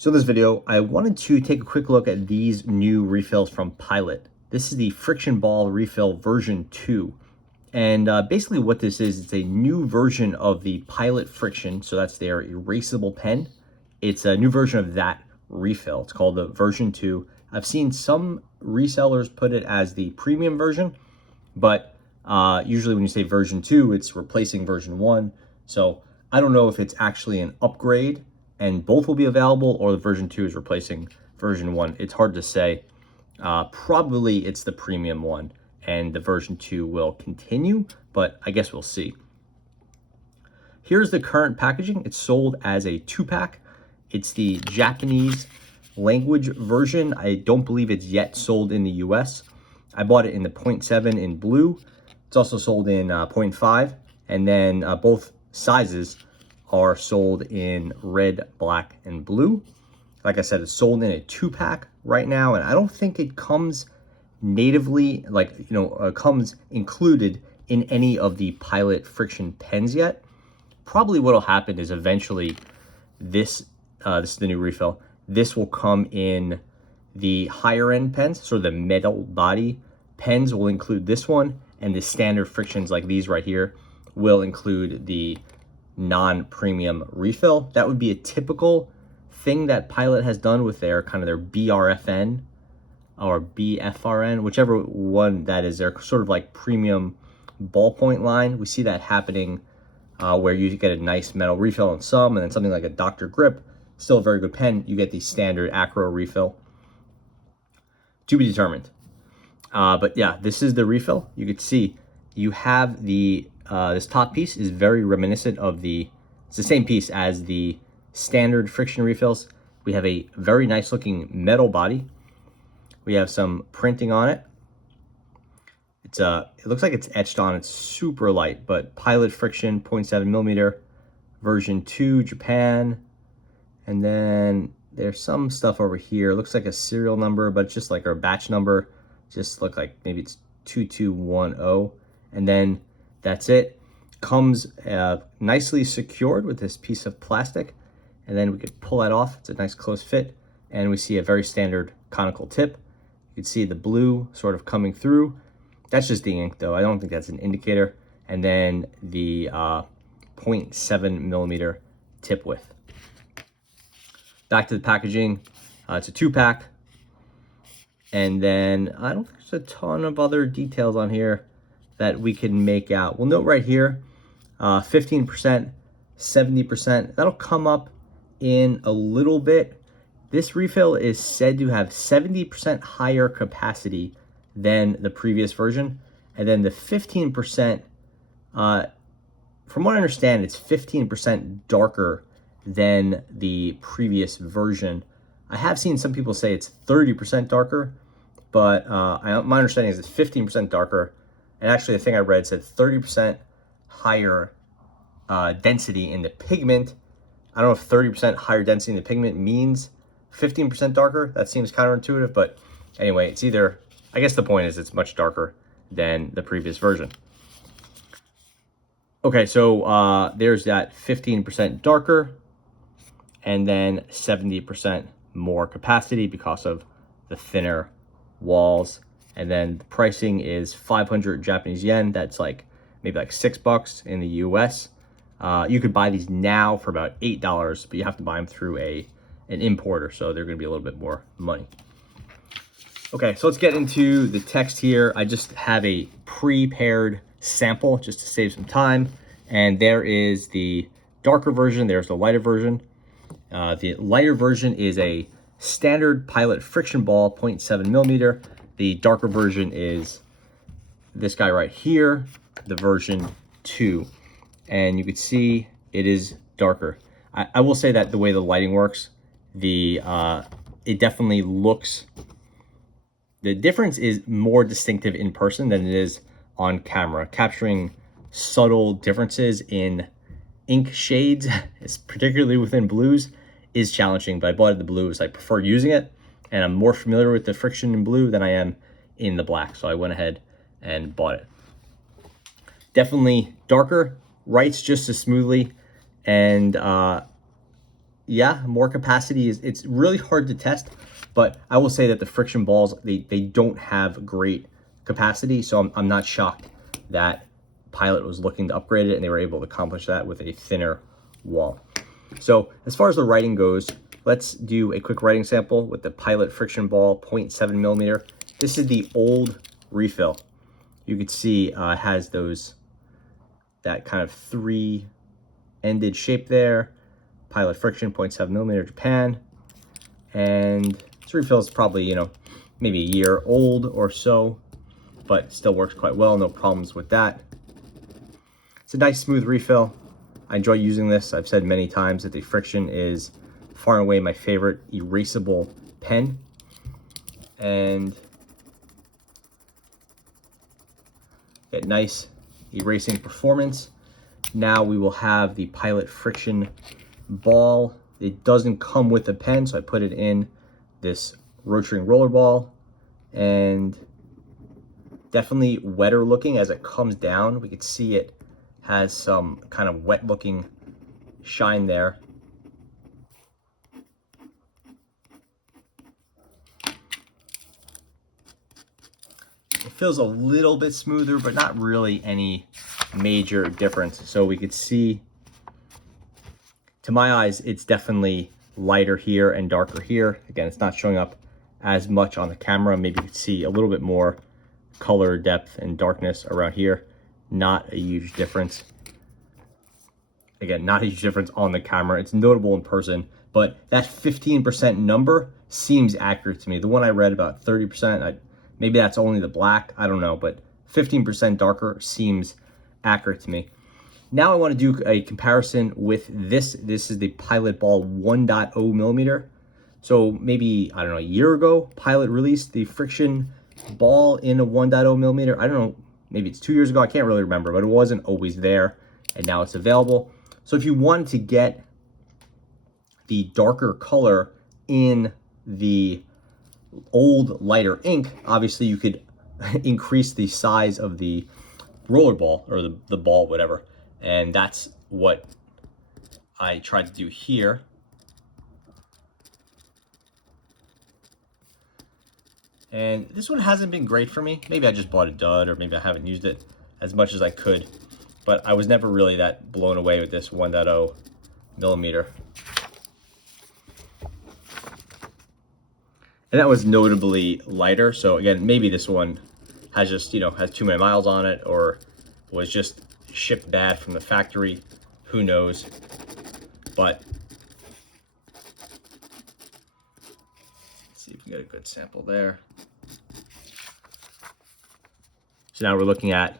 So in this video, I wanted to take a quick look at these new refills from Pilot. This is the Frixion Ball Refill version 2. And basically what this is, it's a new version of the Pilot Frixion. So that's their erasable pen. It's a new version of that refill. It's called the version 2. I've seen some resellers put it as the premium version, but usually when you say version 2, it's replacing version 1. So I don't know if it's actually an upgrade and both will be available, or the version 2 is replacing version 1. It's hard to say. Probably it's the premium one, and the version 2 will continue, but I guess we'll see. Here's the current packaging. It's sold as a 2-pack. It's the Japanese language version. I don't believe it's yet sold in the US. I bought it in the 0.7 in blue. It's also sold in 0.5, and then both sizes are sold in red, black, and blue. Like I said, it's sold in a 2-pack right now, and I don't think it comes natively, comes included in any of the Pilot Frixion pens yet. Probably what'll happen is eventually this is the new refill. This will come in the higher end pens, so the metal body pens will include this one, and the standard Frictions like these right here will include the non-premium refill. That would be a typical thing that Pilot has done with their their BRFN or BFRN, whichever one that is. Their sort of like premium ballpoint line. We see that happening where you get a nice metal refill on some, and then something like a Dr. Grip, still a very good pen, you get the standard acro refill. To be determined. But yeah, this is the refill. You could see you have the this top piece is very reminiscent of it's the same piece as the standard Frixion refills. We have a very nice looking metal body. We have some printing on it. It looks like it's etched on. It's super light, but Pilot Frixion 0.7 millimeter version 2 Japan. And then there's some stuff over here. It looks like a serial number, but it's just like our batch number. Just look like maybe it's 2210. And then that's it. Comes nicely secured with this piece of plastic, and then we could pull that off. It's a nice close fit, and we see a very standard conical tip. You can see the blue sort of coming through. That's just the ink though. I don't think that's an indicator. And then the 0.7 millimeter tip width. Back to the packaging. It's a 2-pack. And then I don't think there's a ton of other details on here that we can make out. We'll note right here, 15%, 70%. That'll come up in a little bit. This refill is said to have 70% higher capacity than the previous version. And then the 15%, from what I understand, it's 15% darker than the previous version. I have seen some people say it's 30% darker, but my understanding is it's 15% darker. And actually, the thing I read said 30% higher density in the pigment. I don't know if 30% higher density in the pigment means 15% darker. That seems counterintuitive, but anyway, it's either, I guess the point is it's much darker than the previous version. Okay, so there's that 15% darker, and then 70% more capacity because of the thinner walls. And then the pricing is 500 Japanese yen. That's like maybe like $6 in the US. You could buy these now for about $8, but you have to buy them through an importer, so they're going to be a little bit more money. Okay, so let's get into the text here. I just have a prepared sample just to save some time. And there is the darker version. There's the lighter version. The lighter version is a standard Pilot Frixion ball, 0.7 millimeter. The darker version is this guy right here, the version 2. And you can see it is darker. I will say that the way the lighting works, it definitely looks, the difference is more distinctive in person than it is on camera. Capturing subtle differences in ink shades, particularly within blues, is challenging, but I bought it in the blues. I prefer using it, and I'm more familiar with the Frixion in blue than I am in the black, so I went ahead and bought it. Definitely darker, writes just as smoothly, and Yeah, more capacity it's really hard to test, but I will say that the friction balls, they don't have great capacity, so I'm not shocked that Pilot was looking to upgrade it and they were able to accomplish that with a thinner wall. So as far as the writing goes, let's do a quick writing sample with the Pilot Frixion ball 0.7 millimeter. This is the old refill. You could see it has that kind of three-ended shape there. Pilot Frixion 0.7 millimeter Japan. And this refill is probably, you know, maybe a year old or so, but still works quite well. No problems with that. It's a nice smooth refill. I enjoy using this. I've said many times that the Frixion is far and away my favorite erasable pen. And get nice erasing performance. Now we will have the Pilot Frixion ball. It doesn't come with a pen, so I put it in this rotating roller ball, and definitely wetter looking as it comes down. We could see it has some kind of wet looking shine there. It feels a little bit smoother, but not really any major difference. So we could see, to my eyes, it's definitely lighter here and darker here. Again, it's not showing up as much on the camera. Maybe you could see a little bit more color depth and darkness around here. Not a huge difference. Again, not a huge difference on the camera. It's notable in person, but that 15% number seems accurate to me. The one I read about 30%, maybe that's only the black, I don't know, but 15% darker seems accurate to me. Now I want to do a comparison with this. This is the Pilot Ball 1.0 millimeter. So maybe, I don't know, a year ago, Pilot released the Frixion ball in a 1.0 millimeter. I don't know, maybe it's 2 years ago, I can't really remember, but it wasn't always there, and now it's available. So if you wanted to get the darker color in the old lighter ink, obviously you could increase the size of the roller ball, or the ball, whatever. And that's what I tried to do here. And this one hasn't been great for me. Maybe I just bought a dud, or maybe I haven't used it as much as I could. But I was never really that blown away with this 1.0 millimeter. And that was notably lighter. So again, maybe this one has just, you know, has too many miles on it, or was just shipped bad from the factory. Who knows? But let's see if we get a good sample there. So now we're looking at,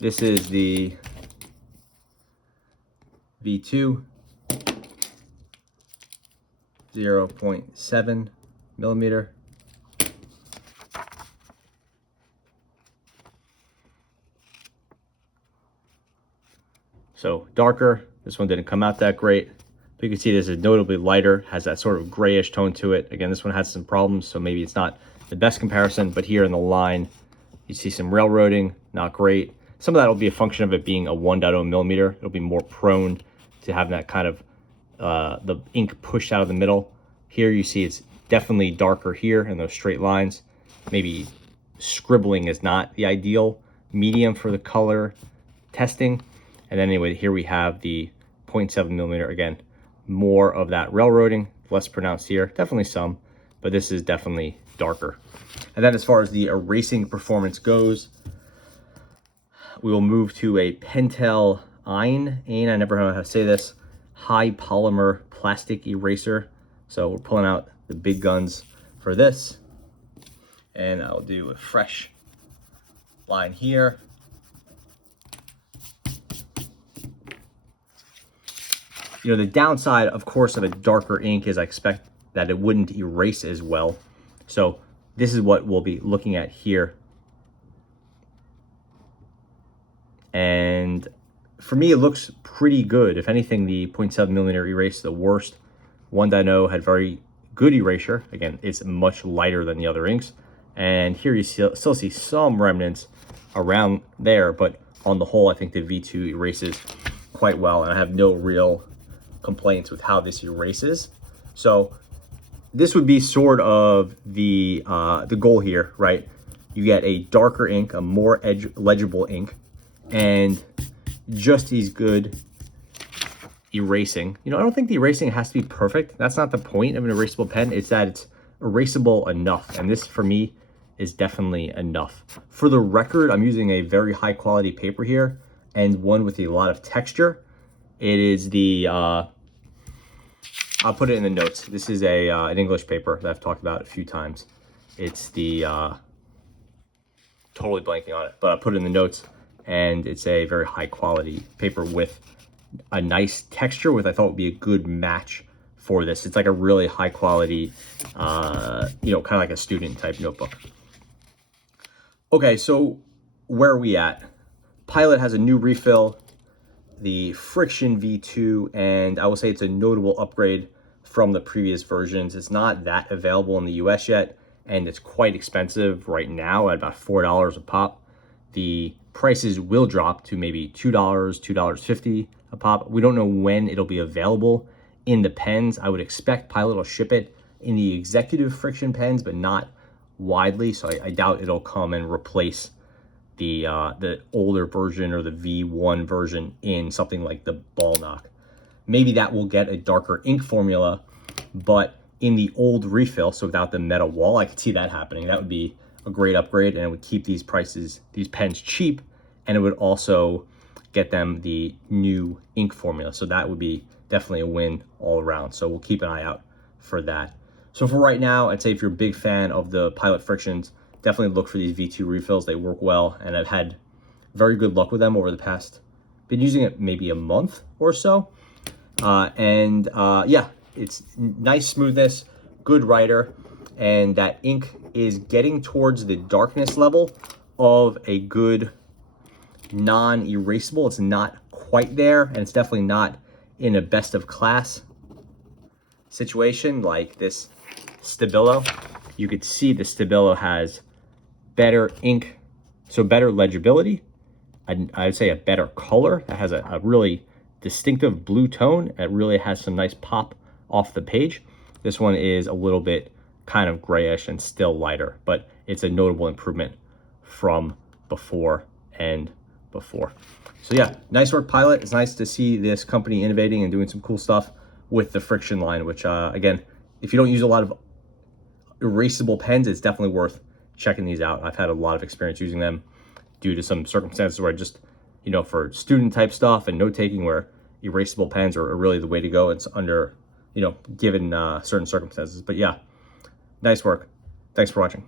this is the V2, 0.7 millimeter. So darker, this one didn't come out that great. But you can see this is notably lighter, has that sort of grayish tone to it. Again, this one has some problems, so maybe it's not the best comparison, but here in the line, you see some railroading, not great. Some of that will be a function of it being a 1.0 millimeter. It'll be more prone to having that kind of, the ink pushed out of the middle. Here you see it's definitely darker here in those straight lines. Maybe scribbling is not the ideal medium for the color testing. And then anyway, here we have the 0.7 millimeter. Again, more of that railroading, less pronounced here. Definitely some, but this is definitely darker. And then as far as the erasing performance goes, we will move to a Pentel I never know how to say this, high polymer plastic eraser. So we're pulling out the big guns for this. And I'll do a fresh line here. You know, the downside, of course, of a darker ink is I expect that it wouldn't erase as well. So this is what we'll be looking at here. And for me, it looks pretty good. If anything, the 0.7 millimeter erased the worst. 1.0 had very good erasure. Again, it's much lighter than the other inks. And here you still see some remnants around there, but on the whole, I think the V2 erases quite well. And I have no real complaints with how this erases. So this would be sort of the goal here, right? You get a darker ink, a more legible ink, and just as good erasing. You know, I don't think the erasing has to be perfect. That's not the point of an erasable pen. It's that it's erasable enough. And this, for me, is definitely enough. For the record, I'm using a very high quality paper here and one with a lot of texture. It is the, I'll put it in the notes. This is an English paper that I've talked about a few times. It's the, totally blanking on it, but I'll put it in the notes. And it's a very high quality paper with a nice texture, which I thought would be a good match for this. It's like a really high quality, you know, kind of like a student type notebook. Okay, so where are we at? Pilot has a new refill, the Frixion V2, and I will say it's a notable upgrade from the previous versions. It's not that available in the US yet, and it's quite expensive right now at about $4 a pop. The prices will drop to maybe $2, $2.50 a pop. We don't know when it'll be available in the pens. I would expect Pilot will ship it in the executive Frixion pens, but not widely, so I doubt it'll come and replace the older version or the V1 version in something like the Ball Knock. Maybe that will get a darker ink formula, but in the old refill, so without the metal wall, I could see that happening. That would be a great upgrade, and it would keep these pens cheap, and it would also get them the new ink formula. So that would be definitely a win all around. So we'll keep an eye out for that. So for right now, I'd say if you're a big fan of the Pilot Frixions, definitely look for these V2 refills. They work well, and I've had very good luck with them over the past, been using it maybe a month or so. Yeah, it's nice smoothness, good writer, and that ink is getting towards the darkness level of a good non-erasable. It's not quite there, and it's definitely not in a best of class situation like this Stabilo. You could see the Stabilo has better ink, so better legibility. I would say a better color. That has a really distinctive blue tone. It really has some nice pop off the page. This one is a little bit kind of grayish and still lighter, but it's a notable improvement from before and before. So yeah, nice work, Pilot. It's nice to see this company innovating and doing some cool stuff with the Frixion line, which again, if you don't use a lot of erasable pens, it's definitely worth checking these out. I've had a lot of experience using them due to some circumstances where I just, you know, for student type stuff and note taking, where erasable pens are really the way to go. It's under, you know, given certain circumstances. But yeah, nice work. Thanks for watching.